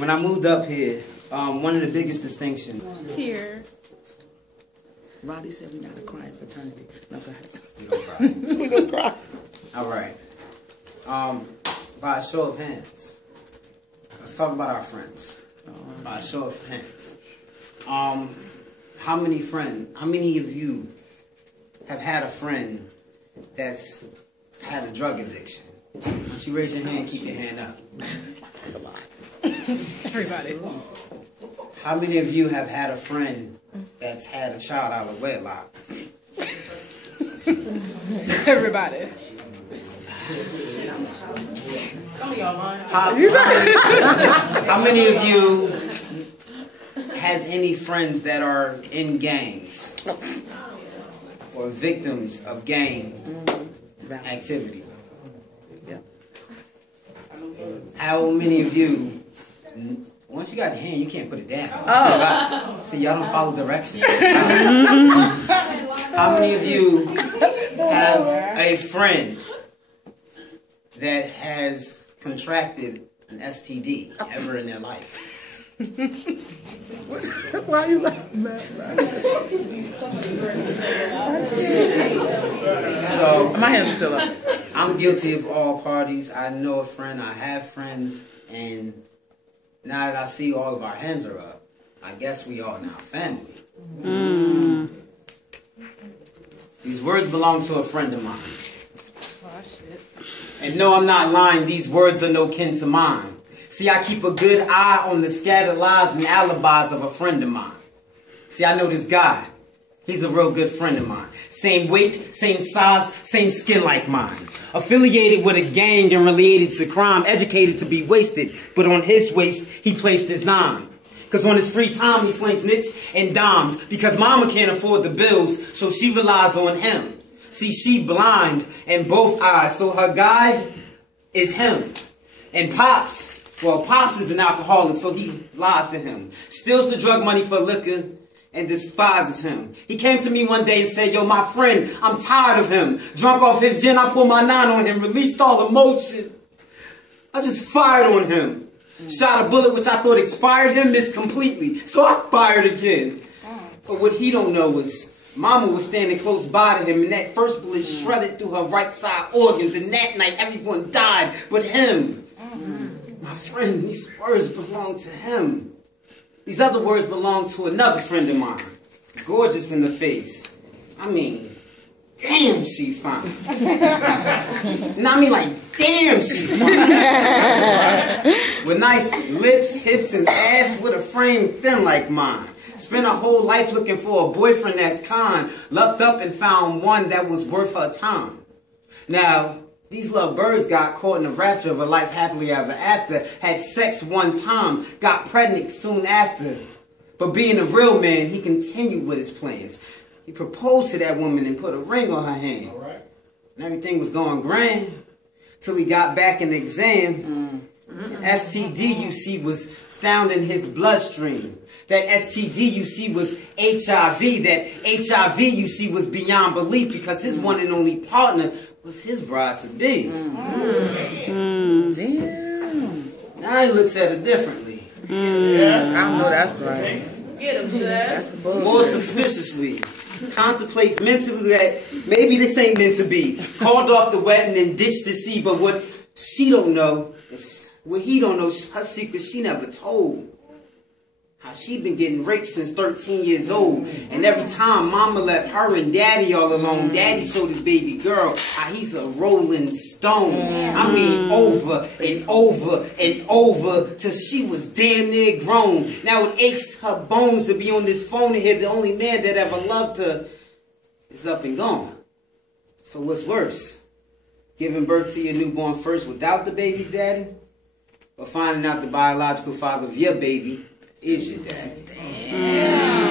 When I moved up here, one of the biggest distinctions. Tear. Roddy said we're not a crying fraternity. No, go ahead. We don't cry. We don't cry. All right. By a show of hands, let's talk about our friends. By a show of hands, how many of you have had a friend that's had a drug addiction? Once you raise your hand, keep your hand up. That's a lot. Everybody. How many of you have had a friend that's had a child out of wedlock? Everybody. Some of y'all lying. How many of you has any friends that are in gangs or victims of gang activity? Yeah. How many of you, once you got your hand, you can't put it down. Oh. See, y'all don't follow directions. How many of you have a friend that has contracted an STD ever in their life? Why are you laughing? So, My hand's still up. I'm guilty of all parties. I know a friend, I have friends, and now that I see all of our hands are up, I guess we are now family. These words belong to a friend of mine. Oh, shit. And no, I'm not lying, these words are no kin to mine. See, I keep a good eye on the scattered lies and alibis of a friend of mine. See, I know this guy. He's a real good friend of mine. Same weight, same size, same skin like mine. Affiliated with a gang and related to crime, educated to be wasted, but on his waist, he placed his nine. Cause on his free time, he slings nicks and dimes, because mama can't afford the bills, so she relies on him. See, she blind in both eyes, so her guide is him. And Pops, well, Pops is an alcoholic, so he lies to him. Steals the drug money for liquor and despises him. He came to me one day and said, yo, my friend, I'm tired of him. Drunk off his gin, I pulled my 9 on him, released all emotion. I just fired on him. Shot a bullet which I thought expired him, missed completely. So I fired again. But what he don't know is Mama was standing close by to him, and that first bullet shredded through her right side organs, and that night everyone died but him. My friend, these words belong to him. These other words belong to another friend of mine. Gorgeous in the face. I mean, damn, she fine. And I mean, like, damn, she fine. With nice lips, hips, and ass with a frame thin like mine. Spent her whole life looking for a boyfriend that's kind. Lucked up and found one that was worth her time. Now, these little birds got caught in the rapture of a life happily ever after. Had sex one time, got pregnant soon after. But being a real man, he continued with his plans. He proposed to that woman and put a ring on her hand. And everything was going grand till he got back in the exam. STD, you see, was found in his bloodstream. That STD, you see, was HIV. That HIV, you see, was beyond belief because his one and only partner was his bride-to-be. Damn. Now he looks at it differently. I know that's right. Get him, sir. That's the bullshit. More suspiciously, contemplates mentally that maybe this ain't meant to be. Called off the wedding and ditched the sea, but what she don't know is what he don't know, her secret she never told. How she been getting raped since 13 years old. And every time mama left her and daddy all alone, daddy showed his baby girl how he's a rolling stone. I mean, over and over and over till she was damn near grown. Now it aches her bones to be on this phone and hear the only man that ever loved her is up and gone. So what's worse? Giving birth to your newborn first without the baby's daddy? Or finding out the biological father of your baby is your dad? Damn.